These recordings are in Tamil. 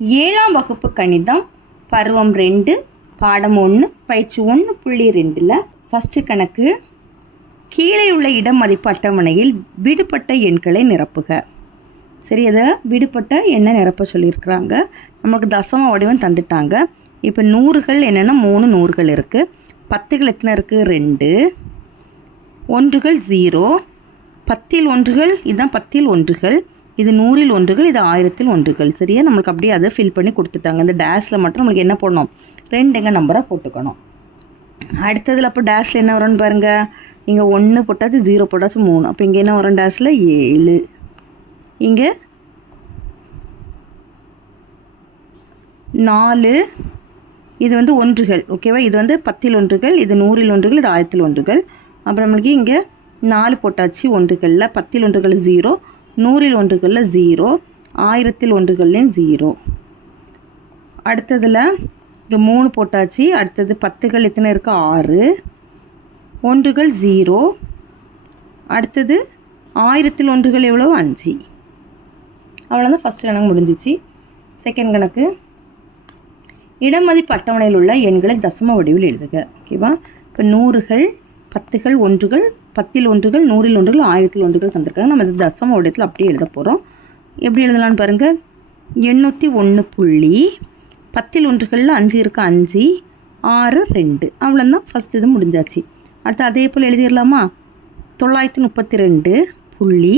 ஏழாம் வகுப்பு கணிதம் பருவம் ரெண்டு பாடம் ஒன்று பயிற்சி ஒன்று புள்ளி ரெண்டில். ஃபஸ்ட்டு கணக்கு கீழே உள்ள இடம் மதிப்பு அட்டவணையில் விடுபட்ட எண்களை நிரப்புக. சரி அதை விடுபட்ட எண்ணை நிரப்ப சொல்லியிருக்கிறாங்க. நமக்கு தசம வடிவம் தந்துட்டாங்க. இப்போ நூறுகள் என்னென்னா மூணு நூறுகள் இருக்குது பத்துகள் எத்தனை இருக்குது ரெண்டு. ஒன்றுகள் ஜீரோ பத்தில் ஒன்றுகள் இதுதான் பத்தில் ஒன்றுகள். இது நூறில் ஒன்றுகள் இது ஆயிரத்தில் ஒன்றுகள். சரியா? நம்மளுக்கு அப்படியே அதை ஃபில் பண்ணி கொடுத்துட்டாங்க. இந்த டேஷில் மட்டும் நம்மளுக்கு என்ன பண்ணணும் ரெண்டுங்க நம்பரை போட்டுக்கணும். அடுத்ததில் அப்போ டேஷில் என்ன வரும்னு பாருங்க. இங்கே ஒன்று போட்டாச்சு ஜீரோ போட்டாச்சு மூணு. அப்போ இங்கே என்ன வரும் டேஷில் ஏழு. இங்கே நாலு. இது வந்து ஒன்றுகள். ஓகேவா இது வந்து பத்தில் ஒன்றுகள் இது நூறில் ஒன்றுகள் இது ஆயிரத்தில் ஒன்றுகள். அப்புறம் நம்மளுக்கு இங்கே நாலு போட்டாச்சு ஒன்றுகளில் பத்தில் ஒன்றுகள் ஜீரோ நூறில் ஒன்றுகளில் ஜீரோ ஆயிரத்தில் ஒன்றுகள்லேயும் ஜீரோ அடுத்ததில் இங்கே மூணு போட்டாச்சு அடுத்தது பத்துகள் எத்தனை இருக்குது ஆறு. ஒன்றுகள் ஜீரோ அடுத்தது ஆயிரத்தில் ஒன்றுகள் எவ்வளோ அஞ்சு. அவ்வளோதான் ஃபஸ்ட்டு கணக்கு முடிஞ்சிச்சு. செகண்ட் கணக்கு. இடமதிப்பு அட்டவணையில் உள்ள எண்களை தசம வடிவில் எழுதுக. ஓகேவா இப்போ நூறுகள் பத்துகள் ஒன்றுகள் பத்தில் ஒன்றுகள் நூறில் ஒன்றுகள் ஆயிரத்தில் ஒன்றுகள் தந்திருக்காங்க. நம்ம இது தசம உடையத்தில் அப்படியே எழுத போகிறோம் எப்படி எழுதலாம்னு பாருங்கள் எண்ணூற்றி ஒன்று புள்ளி பத்தில் ஒன்றுகளில் அஞ்சு இருக்க அஞ்சு ஆறு ரெண்டு. அவ்வளோதான் ஃபஸ்ட் இது முடிஞ்சாச்சு. அடுத்து அதே போல் எழுதிடலாமா தொள்ளாயிரத்தி முப்பத்தி ரெண்டு புள்ளி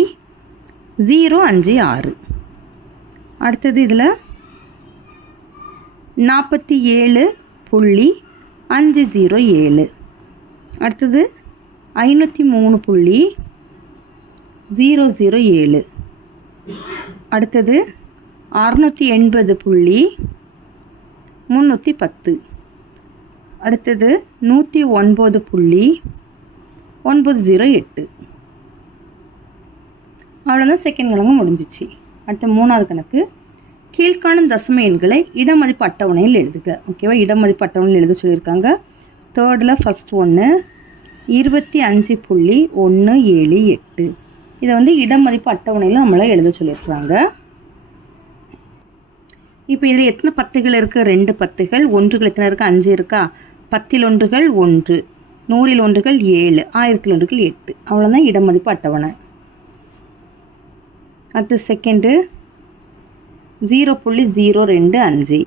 ஜீரோ அஞ்சு ஆறு. அடுத்தது இதில் நாற்பத்தி ஏழு புள்ளி அஞ்சு ஜீரோ ஏழு. அடுத்தது ஐநூற்றி மூணு புள்ளி ஜீரோ ஜீரோ ஏழு. அடுத்தது அறுநூற்றி எண்பது புள்ளி முந்நூற்றி பத்து. அடுத்தது நூற்றி ஒன்பது புள்ளி ஒன்பது ஜீரோ எட்டு. அவ்வளோதான் செகண்ட் கணக்கு முடிஞ்சிச்சு. அடுத்த மூணாவது கணக்கு கீழ்காணும் தசம எண்களை இடமதிப்பு அட்டவணையில் எழுதுக. ஓகேவா? இடமதிப்பு அட்டவணையில் எழுத சொல்லியிருக்காங்க. தேர்டில் ஃபஸ்ட் ஒன்று இருபத்தி அஞ்சு புள்ளி ஒன்று ஏழு எட்டு. இதை வந்து இடமதிப்பு அட்டவணையில் நம்மளை எழுத சொல்லியிருக்கிறாங்க. இப்போ இதில் எத்தனை பத்துகள் இருக்குது ரெண்டு பத்துகள். ஒன்றுகள் எத்தனை இருக்குது அஞ்சு இருக்கா? பத்தில் ஒன்றுகள் ஒன்று. நூறில் ஒன்றுகள் ஏழு. ஆயிரத்தில் ஒன்றுகள் எட்டு. அவ்வளோதான் இடமதிப்பு அட்டவணை. அடுத்து செகண்டு ஜீரோ புள்ளி ஜீரோ ரெண்டு அஞ்சு.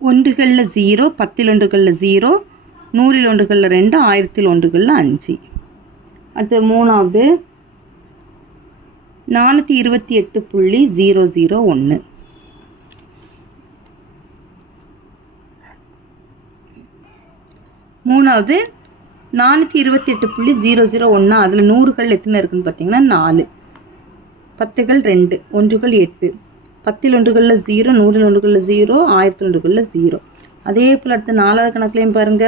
ஒன்றுகளில் ஜீரோ பத்தில் ஒன்றுகளில் ஜீரோ நூறில் ஒன்றுகளில் ரெண்டு ஆயிரத்தில் ஒன்றுகளில் அஞ்சு. அடுத்து மூணாவது நானூற்றி இருபத்தி எட்டு புள்ளி ஜீரோ ஜீரோ ஒன்று மூணாவது நானூற்றி இருபத்தி எட்டு புள்ளி ஜீரோ ஜீரோ ஒன்று அதில் நூறுகள் எத்தனை இருக்குன்னு பார்த்தீங்கன்னா நாலு. பத்துகள் ரெண்டு ஒன்றுகள் எட்டு. பத்தில் ஒன்றுகளில் ஜீரோ நூறில் ஒன்றுகளில் ஜீரோ ஆயிரத்தி ஒன்றுகளில் ஜீரோ. அதே போல் அடுத்த நாலாவது கணக்குலையும் பாருங்க.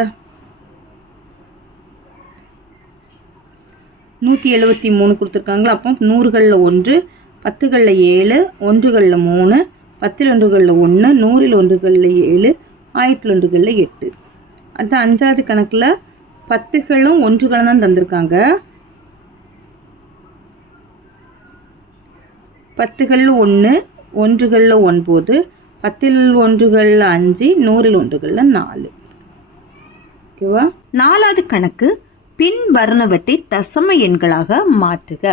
நூற்றி எழுபத்தி மூணு கொடுத்துருக்காங்களா அப்போ நூறுகளில் ஒன்று பத்துகளில் ஏழு ஒன்றுகளில் மூணு பத்தில் ஒன்றுகளில் ஒன்று நூறில் ஒன்றுகளில் ஏழு ஆயிரத்தில் ஒன்றுகளில் எட்டு. அடுத்த அஞ்சாவது கணக்கில் பத்துகளும் ஒன்றுகளும் தான் தந்திருக்காங்க. பத்துகளில் ஒன்று ஒன்றுகளில் ஒன்பது பத்தில் ஒன்றுகளில் அஞ்சு நூறில் ஒன்றுகளில் நாலு. ஓகேவா? நாலாவது கணக்கு பின் தசம எண்களாக மாற்றுக.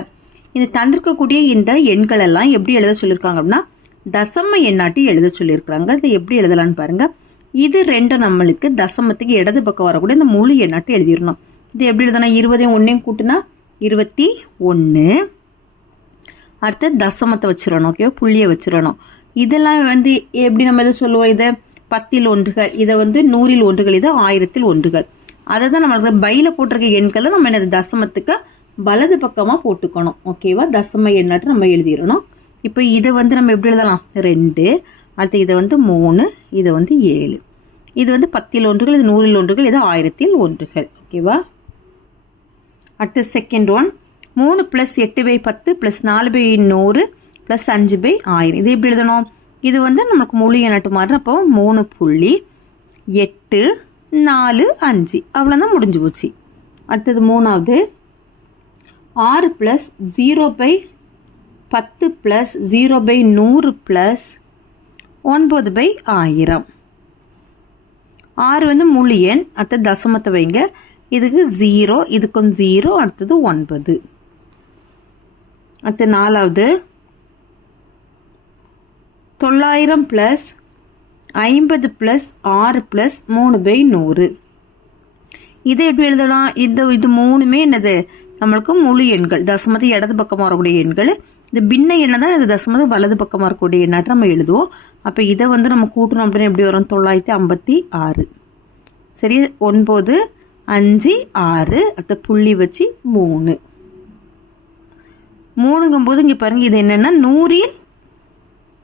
இந்த தந்திருக்கக்கூடிய இந்த எண்கள் எல்லாம் எப்படி எழுத சொல்லியிருக்காங்க அப்படின்னா தசம எண்ணாட்டி எழுத சொல்லியிருக்கிறாங்க. இதை எப்படி எழுதலாம்னு பாருங்க. இது ரெண்டு நம்மளுக்கு தசமத்துக்கு இடது பக்கம் வரக்கூடிய இந்த முழு எண்ணாட்டி எழுதிடணும். இது எப்படி எழுதணும்? இருபதையும் ஒன்றையும் கூட்டினா இருபத்தி ஒன்று அடுத்து தசமத்தை வச்சிடணும் ஓகே புள்ளியை வச்சிடணும். இதெல்லாம் வந்து எப்படி நம்ம எதை சொல்லுவோம்? இதை பத்தில் ஒன்றுகள் இதை வந்து நூறில் ஒன்றுகள் இது ஆயிரத்தில் ஒன்றுகள். அதை தான் நம்மளுக்கு பையில் போட்டிருக்க எண்களை நம்ம என்னது தசமத்துக்கு வலது பக்கமாக போட்டுக்கணும். ஓகேவா தசம எண்ணாட்டு நம்ம எழுதிடணும். இப்போ இதை வந்து நம்ம எப்படி எழுதலாம்? ரெண்டு அடுத்து இதை வந்து மூணு இதை வந்து ஏழு. இது வந்து பத்தில் ஒன்றுகள் இது நூறில் ஒன்றுகள் இது ஆயிரத்தில் ஒன்றுகள். ஓகேவா அடுத்து செகண்ட் ஒன் மூணு ப்ளஸ் எட்டு பை பத்து ப்ளஸ் நாலு பை நூறு ப்ளஸ் அஞ்சு பை ஆயிரம். இது எப்படி எழுதணும்? இது வந்து நமக்கு முழு எண்ணட்டு மாதிரி அப்போ மூணு புள்ளி எட்டு நாலு அஞ்சு. அவ்வளோதான் முடிஞ்சு போச்சு. அடுத்தது மூணாவது. ஆறு ப்ளஸ் ஜீரோ பை பத்து ப்ளஸ் ஜீரோ பை நூறு ப்ளஸ் ஒன்பது பை ஆயிரம். ஆறு வந்து முழு எண். அடுத்தது தசமத்தை வைங்க. இதுக்கு ஜீரோ இதுக்கும் ஜீரோ அடுத்தது ஒன்பது. அடுத்து நாலாவது. தொள்ளாயிரம் ப்ளஸ் ஐம்பது ப்ளஸ் ஆறு ப்ளஸ் மூணு பை நூறு. இதை எப்படி எழுதலாம்? இந்த இது மூணுமே என்னது? நம்மளுக்கு முழு எண்கள். தசமத்து இடது பக்கமாக வரக்கூடிய எண்கள். இந்த பின்ன எண்ணை தான் இது தசமது வலது பக்கமாக இருக்கக்கூடிய எண்ணாட்டு நம்ம எழுதுவோம். அப்போ இதை வந்து நம்ம கூட்டணும் அப்படின்னு எப்படி வரும்? தொள்ளாயிரத்தி ஐம்பத்தி ஆறு. சரி ஒன்பது அஞ்சு ஆறு அடுத்த புள்ளி வச்சு மூணு. மூணுங்கும்போது இங்கே பாருங்கள் இது என்னென்னா நூறில்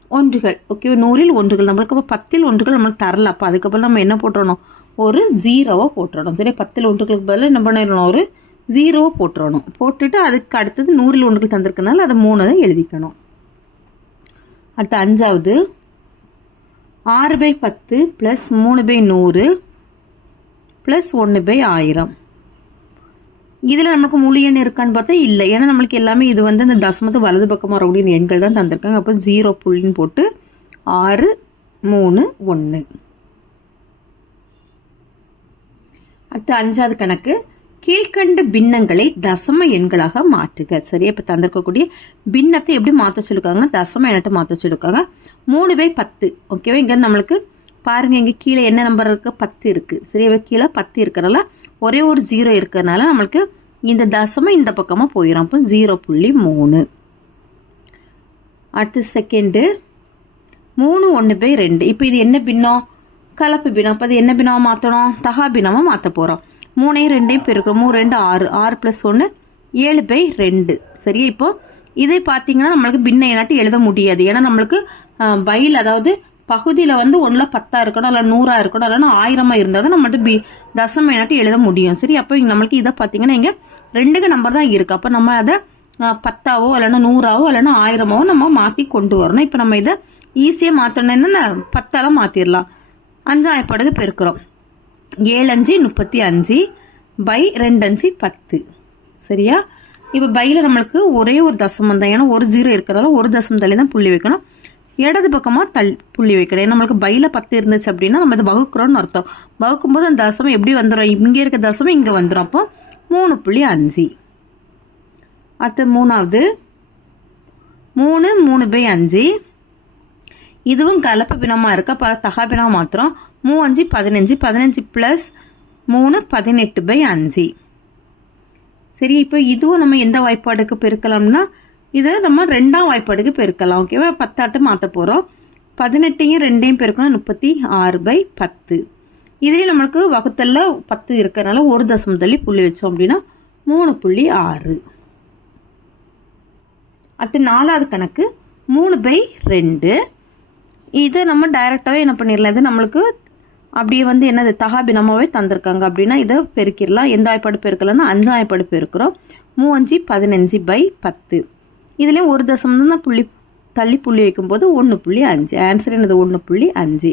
ஒன்றுகள். ஓகே நூறில் ஒன்றுகள். நம்மளுக்கு அப்போ பத்தில் ஒன்றுகள் நம்மளுக்கு தரல. அப்போ அதுக்கப்புறம் நம்ம என்ன போட்டுடணும் ஒரு ஜீரோவை போட்டுறணும். சரி பத்தில் ஒன்றுகளுக்கு பதிலாக என்ன பண்ணிடணும்? ஒரு ஜீரோவை போட்டுறணும். போட்டுட்டு அதுக்கு அடுத்தது நூறில் ஒன்றுகள் தந்திருக்கனால அதை மூணு தான் எழுதிக்கணும். அடுத்து அஞ்சாவது. ஆறு பை பத்து ப்ளஸ் மூணு பை நூறு ப்ளஸ் ஒன்று பை ஆயிரம். இதில் நமக்கு முழு எண் இருக்கான்னு பார்த்தா இல்லை. ஏன்னா நம்மளுக்கு எல்லாமே இது வந்து இந்த தசமத்து வலது பக்கம் வரக்கூடிய எண்கள் தான் தந்திருக்காங்க. அப்போ ஜீரோ புள்ளின்னு போட்டு ஆறு மூணு ஒன்று அடுத்து அஞ்சாவது கணக்கு. கீழ்கண்ட பின்னங்களை தசம எண்களாக மாற்றுக. சரியா? இப்போ தந்திருக்கக்கூடிய பின்னத்தை எப்படி மாற்ற சொல்லிருக்காங்க? தசம எண்ணத்தை மாற்ற சொல்லிருக்காங்க. மூணு பை பத்து. ஓகேவா இங்கே நம்மளுக்கு பாருங்க இங்கே கீழே என்ன நம்பர் இருக்குது பத்து இருக்குது சரியாவே கீழே பத்து இருக்கிறனால ஒரே ஒரு ஜீரோ இருக்கிறதுனால நம்மளுக்கு இந்த தசமம் இந்த பக்கமாக போயிடும் அப்போ ஜீரோ புள்ளி மூணு. அடுத்து செகண்டு மூணு ஒன்று பை ரெண்டு. இப்போ இது என்ன பின்னம்? கலப்பு பின்னம். அப்போ அது என்ன பின்னமாக மாற்றணும் தகா பின்னமாக மாற்ற போகிறோம் மூணையும் ரெண்டையும் பெருக்கிறோம் மூணு ரெண்டு ஆறு. ஆறு ப்ளஸ் ஒன்று ஏழு பை ரெண்டு. சரியா? இப்போ இதை பார்த்தீங்கன்னா நம்மளுக்கு பின்ன எண்ணாட்டி எழுத முடியாது. ஏன்னா நம்மளுக்கு பயில் அதாவது பகுதியில் வந்து ஒன்றில் பத்தாக இருக்கணும் இல்லை நூறாக இருக்கணும் இல்லைன்னா ஆயிரமாக இருந்தால் தான் நம்மள்ட்ட பி தசம எண்ணாட்டி எழுத முடியும். சரி அப்போ இங்கே நம்மளுக்கு இதை பார்த்தீங்கன்னா இங்கே ரெண்டுக்கு நம்பர் தான் இருக்குது அப்போ நம்ம அதை பத்தாவோ இல்லைன்னா நூறாவோ இல்லைன்னா ஆயிரமாவோ நம்ம மாற்றி கொண்டு வரணும். இப்போ நம்ம இதை ஈஸியாக மாற்றணும்னா பத்தாலாம் மாற்றிடலாம் அஞ்சாயிரப்படுக்கு பெருக்கிறோம். ஏழு அஞ்சு முப்பத்தி அஞ்சு பை ரெண்டு அஞ்சு பத்து. சரியா? இப்போ பையில் நம்மளுக்கு ஒரே ஒரு தசமம் தான். ஏன்னா ஒரு ஜீரோ இருக்கிறதால ஒரு தசம் தள்ளி தான் புள்ளி வைக்கணும். இடது பக்கமாக தள் புள்ளி வைக்கணும். நம்மளுக்கு பையில் பத்து இருந்துச்சு அப்படின்னா நம்ம இதை வகுக்கிறோம்னு அர்த்தம். வகுக்கும் போது அந்த தசமம் எப்படி வந்துடும் இங்கே இருக்க தசமம் இங்கே வந்துடும் அப்போ மூணு புள்ளி அஞ்சு. அடுத்து மூணாவது. மூணு மூணு பை அஞ்சு. இதுவும் கலப்பு பிணமாக இருக்க? அப்போ தகா பிணமாக மாத்திரம். மூ அஞ்சு பதினஞ்சு. பதினஞ்சு ப்ளஸ் மூணு பதினெட்டு பை அஞ்சு. சரி இப்போ இதுவும் நம்ம எந்த வாய்ப்பாடுக்கு பெருக்கலாம்னா இதை நம்ம ரெண்டாம் வாய்ப்பாடுக்கு பெருக்கலாம் ஓகேவா பத்தாட்டு மாற்ற போகிறோம் பதினெட்டையும் ரெண்டையும் பெருக்கணும் முப்பத்தி ஆறு பை பத்து. இதே நம்மளுக்கு வகுத்தல்ல பத்து இருக்கிறனால ஒரு தசம் தள்ளி புள்ளி வச்சோம் அப்படின்னா மூணு புள்ளி ஆறு. அடுத்து நாலாவது கணக்கு மூணு பை ரெண்டு. இதை நம்ம டைரெக்டாகவே என்ன பண்ணிடலாம்? இது நம்மளுக்கு அப்படியே வந்து என்னது தகாபினமாகவே தந்திருக்காங்க அப்படின்னா இதை பெருக்கிடலாம். எந்த ஆய்ப்பாடு பெருக்கலன்னா அஞ்சு ஆய்ப்பாடு பெருக்கிறோம். மூவஞ்சு பதினஞ்சு பை பத்து. இதுலேயும் ஒரு தசம் தான் புள்ளி தள்ளி புள்ளி வைக்கும்போது ஒன்று புள்ளி அஞ்சு. ஆன்சர் என்னது? ஒன்று புள்ளி அஞ்சு.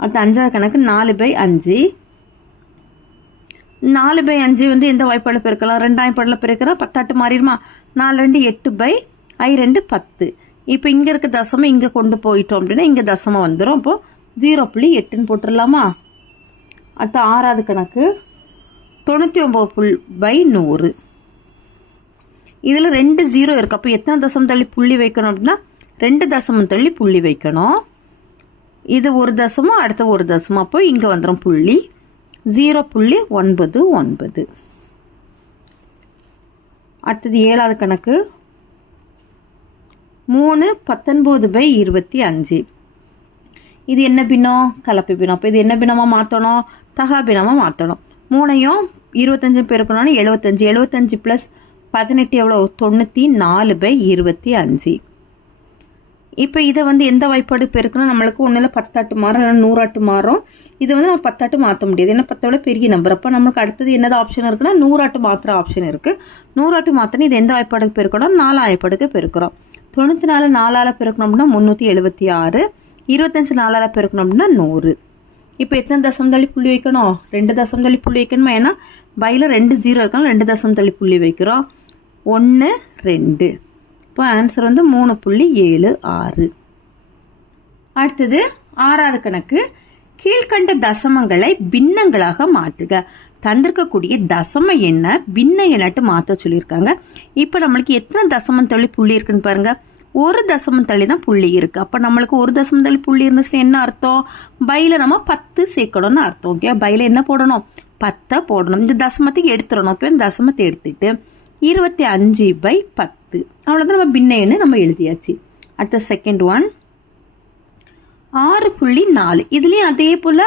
அடுத்து அஞ்சாவது கணக்கு நாலு பை அஞ்சு. நாலு பை அஞ்சு வந்து எந்த வாய்ப்பாடில் பிறக்கலாம் ரெண்டாயிரம் பாடில் பெருக்கிறா? பத்தாட்டு மாறிடுமா? நாலு ரெண்டு எட்டு பை ஐ ரெண்டு பத்து. இப்போ இங்கே இருக்க தசமம் இங்கே கொண்டு போயிட்டோம் அப்படின்னா இங்கே தசமம் வந்துடும் அப்போது ஜீரோ புள்ளி எட்டுன்னு போட்டுடலாமா? அடுத்த ஆறாவது கணக்கு. தொண்ணூற்றி ஒம்பது புல் பை நூறு. இதில் ரெண்டு ஜீரோ இருக்குது அப்போ எத்தனை தசம் தள்ளி புள்ளி வைக்கணும் அப்படின்னா ரெண்டு தசமம் தள்ளி புள்ளி வைக்கணும். இது ஒரு தசமோ அடுத்த ஒரு தசமம். அப்போ இங்கே வந்துடும் புள்ளி. ஜீரோ புள்ளி ஒன்பது ஒன்பது. அடுத்தது ஏழாவது கணக்கு. மூணு பத்தொன்பது பை இருபத்தி அஞ்சு. இது என்ன பின்னம்? கலப்பு பின்னம். அப்போ இது என்ன பின்னமாக மாற்றணும் தகா பின்னமாக மாற்றணும் மூணையும் இருபத்தஞ்சு பேருக்கணும்னா எழுபத்தஞ்சு எழுபத்தஞ்சு ப்ளஸ் பதினெட்டு எவ்வளோ தொண்ணூற்றி நாலு பை இருபத்தி அஞ்சு. இப்போ இதை வந்து எந்த வாய்ப்பாடு பெருக்கணும் நம்மளுக்கு ஒன்றில் பத்தாட்டு மாறும் இல்லைன்னா நூறாட்டு மாறும். இதை வந்து நம்ம பத்தாட்டு மாற்ற முடியாது. ஏன்னா பத்தோட பெரிய நம்பர் அப்போ நம்மளுக்கு அடுத்தது என்னது ஆப்ஷன் இருக்குன்னா நூறாட்டு மாத்திர ஆப்ஷன் இருக்குது நூறாட்டு மாற்றணும் இது எந்த வாய்ப்பாடுக்கு பெருக்கணும்? நாலு வாய்ப்பாடுக்கு பெருக்கிறோம். தொண்ணூற்றி நாலு நாலால் பெருக்கணும் அப்படின்னா முந்நூற்றி எழுபத்தி ஆறு. இருபத்தஞ்சு நாலால் பெருக்கணும் அப்படின்னா நூறு. இப்போ எத்தனை தசம் தள்ளி புள்ளி வைக்கணும்? ரெண்டு தசம் தள்ளி புள்ளி வைக்கணுமா? ஏன்னா பையில் ரெண்டு ஜீரோ இருக்கணும் ரெண்டு தசம் தள்ளி புள்ளி வைக்கிறோம். ஒன்று ரெண்டு. இப்போ ஆன்சர் வந்து மூணு புள்ளி ஏழு ஆறு. அடுத்தது ஆறாவது கணக்கு. கீழ்கண்ட தசமங்களை பின்னங்களாக மாற்றுக. தந்திருக்கக்கூடிய தசம எண்ணை பின்ன எண்ணாட்டு மாற்ற சொல்லியிருக்காங்க. இப்போ நம்மளுக்கு எத்தனை தசமம் தள்ளி புள்ளி இருக்குன்னு பாருங்க. ஒரு தசமம் தள்ளி தான் புள்ளி இருக்கு. அப்போ நம்மளுக்கு ஒரு தசமம் தள்ளி புள்ளி இருந்துச்சுன்னா என்ன அர்த்தம்? பையில நம்ம பத்து சேர்க்கணும்னு அர்த்தம். ஓகே? பையில என்ன போடணும்? பத்தை போடணும். இந்த தசமத்தை எடுத்துடணும். ஓகே? தசமத்தை எடுத்துட்டு இருபத்தி அஞ்சு பை பத்து. அவ்வளோதான் நம்ம பின்ன எண்ணு நம்ம எழுதியாச்சு. அடுத்த செகண்ட் ஒன் ஆறு புள்ளி நாலு. இதுலேயும் அதே போல்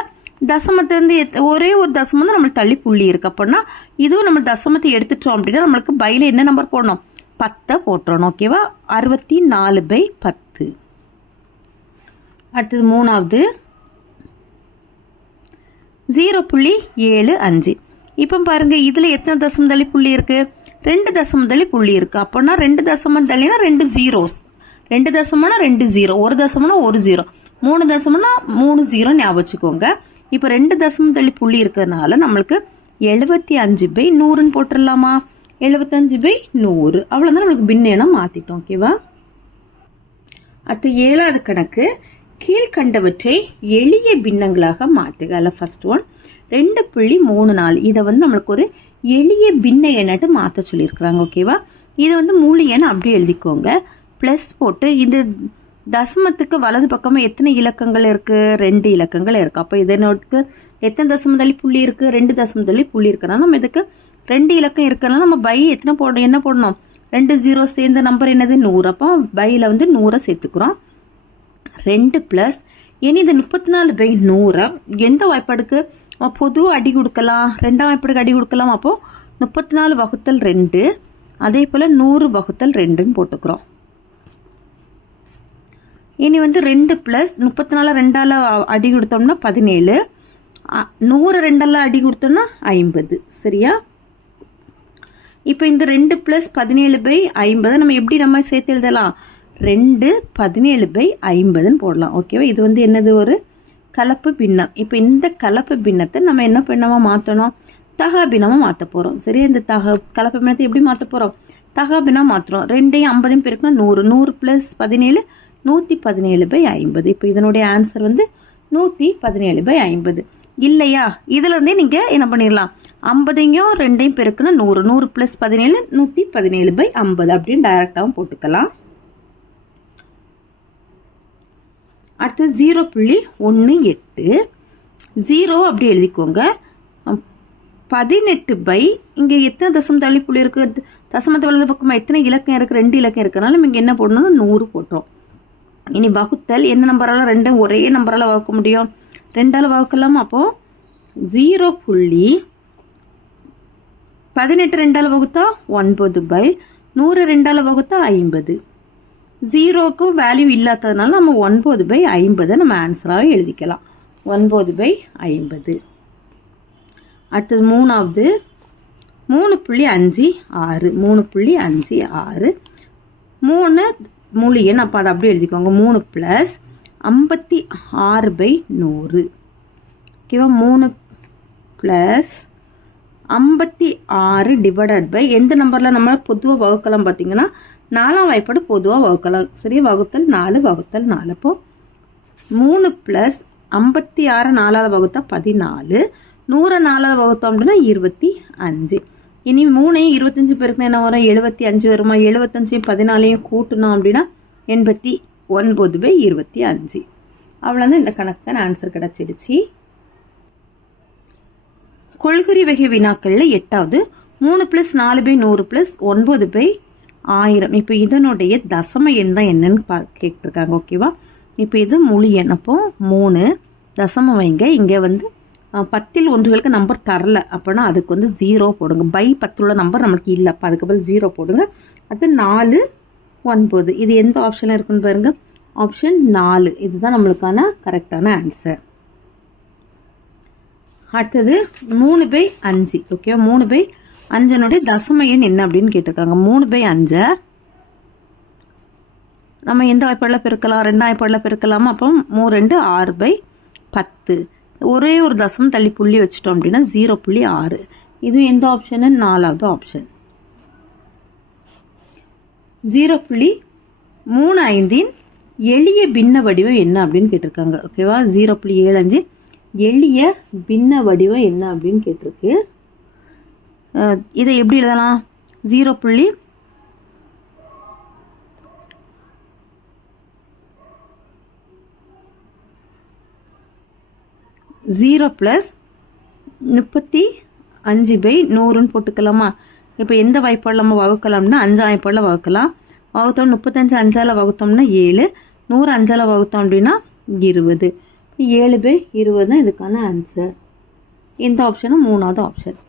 தசமத்திலேருந்து ஒரே ஒரு தசமம் தான் நம்மளுக்கு தள்ளி புள்ளி இருக்கு. அப்படின்னா இதுவும் நம்ம தசமத்தை எடுத்துட்டோம் அப்படின்னா நம்மளுக்கு பையில் என்ன நம்பர் போடணும்? பத்தை போட்டுறணும் ஓகேவா அறுபத்தி நாலு பை பத்து. அடுத்தது மூணாவது. ஜீரோ புள்ளி ஏழு அஞ்சு. இப்போ பாருங்கள் இதில் எத்தனை தசமம் தள்ளி புள்ளி இருக்குது ரெண்டு தசம தள்ளி புள்ளி இருக்கு. அப்போனா ரெண்டு தசமம் தள்ளினா ரெண்டு ஜீரோஸ் ரெண்டு தசமம்னா ரெண்டு ஜீரோ ஒரு தசமம்னா ஒரு ஜீரோ மூணு தசமம்னா மூணு ஜீரோ ஞாபகம் வச்சுக்கோங்க. இப்போ ரெண்டு தசம தள்ளி புள்ளி இருக்கிறதுனால நம்மளுக்கு எழுபத்தி அஞ்சு பை நூறுன்னு போட்டுடலாமா? எழுபத்தஞ்சு பை நூறு. அவ்வளோதான் நம்மளுக்கு பின்னேனம் மாற்றிட்டோம் ஓகேவா அடுத்து ஏழாவது கணக்கு. கீழ்கண்டவற்றை எளிய பின்னங்களாக மாற்றுக. அதில் ஃபர்ஸ்ட் ஒன் ரெண்டு புள்ளி மூணு நாலு. இதை வந்து நம்மளுக்கு ஒரு எளிய பின்ன எண்ணட்டு மாற்ற சொல்லியிருக்கிறாங்க ஓகேவா இதை வந்து மூணு எண் அப்படியே எழுதிக்கோங்க. ப்ளஸ் போட்டு இந்த தசமத்துக்கு வலது பக்கமாக எத்தனை இலக்கங்கள் இருக்குது ரெண்டு இலக்கங்கள் இருக்குது அப்போ இதனோட்டுக்கு எத்தனை தசம தள்ளி புள்ளி இருக்குது ரெண்டு தசம தள்ளி புள்ளி இருக்குன்னா நம்ம இதுக்கு ரெண்டு இலக்கம் இருக்கனால நம்ம பை எத்தனை போடணும் என்ன போடணும்? ரெண்டு ஜீரோ சேர்ந்த நம்பர் என்னது? நூறு. அப்போ பையில் வந்து நூறை சேர்த்துக்கிறோம். ரெண்டு ப்ளஸ் இனி இந்த முப்பத்தி நாலு பை நூறை. எந்த வாய்ப்பாடுக்கு பொது அடி கொடுக்கலாம். ரெண்டாம் வாய்ப்பாடுக்கு அடி கொடுக்கலாம்? அப்போது முப்பத்தி நாலு வகுத்தல் ரெண்டு. அதே போல் நூறு வகுத்தல் ரெண்டுன்னு போட்டுக்கிறோம். இனி வந்து ரெண்டு ப்ளஸ் முப்பத்தி நாலு ரெண்டால் அடி கொடுத்தோம்னா பதினேழு. நூறு ரெண்டால் அடி கொடுத்தோம்னா ஐம்பது. சரியா? இப்போ இந்த ரெண்டு ப்ளஸ் பதினேழு பை ஐம்பதை நம்ம எப்படி நம்ம சேர்த்து எழுதலாம்? ரெண்டு பதினேழு பை ஐம்பதுன்னு போடலாம். ஓகேவா இது வந்து என்னது ஒரு கலப்பு பின்னம். இப்போ இந்த கலப்பு பின்னத்தை நம்ம என்ன பின்னமாக மாற்றணும் தகா பின்னமாக மாற்ற போகிறோம் சரி இந்த தக கலப்பு பின்னத்தை எப்படி மாற்ற போகிறோம் தகா பின்னம் மாற்றுறோம் ரெண்டையும் ஐம்பதையும் பெருக்கினா நூறு. நூறு ப்ளஸ் பதினேழு நூற்றி பதினேழு பை ஐம்பது. இப்போ இதனுடைய ஆன்சர் வந்து நூற்றி பதினேழு பை ஐம்பது. இல்லையா? இதுலேருந்தே நீங்கள் என்ன பண்ணிடலாம்? ஐம்பதையும் ரெண்டையும் பெருக்குன்னா நூறு. நூறு ப்ளஸ் பதினேழு நூற்றி பதினேழு பை ஐம்பது. அப்படின்னு டைரெக்டாகவும் போட்டுக்கலாம். அடுத்து ஜீரோ புள்ளி ஒன்று எட்டு. ஜீரோ அப்படி எழுதிக்கோங்க. பதினெட்டு பை இங்கே எத்தனை தசம தள்ளி புள்ளி இருக்குது தசமத்தை வலது பக்கமாக எத்தனை இலக்கம் இருக்குது ரெண்டு இலக்கம் இருக்கிறனால இங்கே என்ன போடணும்னா நூறு போட்டோம் இனி வகுத்தல் என்ன நம்பரால்? ரெண்டும் ஒரே நம்பரால் வகுக்க முடியும். ரெண்டால் வகுக்கலாமா அப்போது ஜீரோ புள்ளி பதினெட்டு ரெண்டால் வகுத்தா ஒன்பது பை நூறு ரெண்டால் வகுத்தா ஐம்பது. ஜீரோக்கும் வேல்யூ இல்லாததுனால நம்ம ஒன்பது பை ஐம்பதை நம்ம ஆன்சராக எழுதிக்கலாம். ஒன்பது பை ஐம்பது. அடுத்தது மூணாவது. மூணு புள்ளி அஞ்சு ஆறு. மூணு புள்ளி அஞ்சு ஆறு. மூணு முழு எண் அப்போ அதை அப்படியே எழுதிக்கோங்க. மூணு ப்ளஸ் ஐம்பத்தி ஆறு பை நூறு. ஓகேவா மூணு ப்ளஸ் ஐம்பத்தி ஆறு டிவைடட் பை எந்த நம்பரில் நம்ம பொதுவாக வகுக்கலாம் பார்த்தீங்கன்னா நாலாம் வாய்ப்பாடு பொதுவாக வகுக்கலாம். சரி வகுத்தல் நாலு வகுத்தல் நாலு. அப்போ மூணு ப்ளஸ் ஐம்பத்தி ஆறு நாலாவது வகுத்தா பதினாலு. நூறு நாலாவது வகுத்தோம் அப்படின்னா இருபத்தி அஞ்சு. இனி மூணையும் இருபத்தஞ்சு பேருக்கு என்ன வரும்? எழுபத்தி அஞ்சு வருமா? எழுபத்தஞ்சையும் பதினாலையும் கூட்டணும் அப்படின்னா எண்பத்தி ஒன்பது பை இருபத்தி அஞ்சு. அவ்வளோதான் இந்த கணக்குக்கான ஆன்சர் கிடச்சிடுச்சு. கொள்கறி வகை வினாக்களில் எட்டாவது. மூணு ப்ளஸ் நாலு பை நூறு ப்ளஸ் ஒன்பது பை ஆயிரம். இப்போ இதனுடைய தசம எண் தான் என்னன்னு பா கேட்டிருக்காங்க ஓகேவா இப்போ இது முழு எண். அப்போ மூணு தசமம் வைங்க. இங்கே வந்து பத்தில் ஒன்றுகளுக்கு நம்பர் தரல. அப்போனா அதுக்கு வந்து ஜீரோ போடுங்க. பை பத்துள்ள நம்பர் நம்மளுக்கு இல்லை. அப்போ அதுக்கு பதில் ஜீரோ போடுங்க. அடுத்து நாலு ஒன்பது. இது எந்த ஆப்ஷனில் இருக்குன்னு பாருங்க. ஆப்ஷன் நாலு. இதுதான் நம்மளுக்கான கரெக்டான ஆன்சர் அடுத்தது மூணு பை அஞ்சு. ஓகே மூணு பை அஞ்சனுடைய தசம எண் என்ன அப்படின்னு கேட்டிருக்காங்க. மூணு பை அஞ்சை. நம்ம எந்த வாய்ப்பாடில் பெருக்கலாம்? ரெண்டு வாய்ப்பாடில் பெருக்கலாமா? அப்போ மூ ரெண்டு ஆறு பை பத்து. ஒரே ஒரு தசம் தள்ளி புள்ளி வச்சிட்டோம் அப்படின்னா ஜீரோ புள்ளி ஆறு. இது எந்த ஆப்ஷனு நாலாவது ஆப்ஷன் ஜீரோ புள்ளி மூணு ஐந்தின் எளிய பின்ன வடிவம் என்ன அப்படின்னு கேட்டிருக்காங்க. ஓகேவா? ஜீரோ புள்ளி ஏழு அஞ்சு. எளிய பின்ன வடிவம் என்ன அப்படின்னு கேட்டிருக்கு. இதை எப்படி எழுதலாம்? ஜீரோ புள்ளி ஜீரோ ப்ளஸ் முப்பத்தி அஞ்சு பை நூறுன்னு போட்டுக்கலாமா? இப்போ எந்த வாய்ப்பாடில் நம்ம வகுக்கலாம்னா அஞ்சு வாய்ப்பாடில் வகுக்கலாம். வகுத்தோம் முப்பத்தஞ்சு அஞ்சால் வகுத்தோம்னா ஏழு. நூறு அஞ்சால் வகுத்தோம் அப்படின்னா இருபது. ஏழு பை இருபது தான் இதுக்கான ஆன்சர் இந்த ஆப்ஷனும் மூணாவது ஆப்ஷன்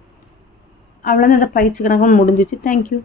அவ்வளோதான் இந்த பயிற்சி கணக்கு முடிஞ்சிச்சு. தேங்க்யூ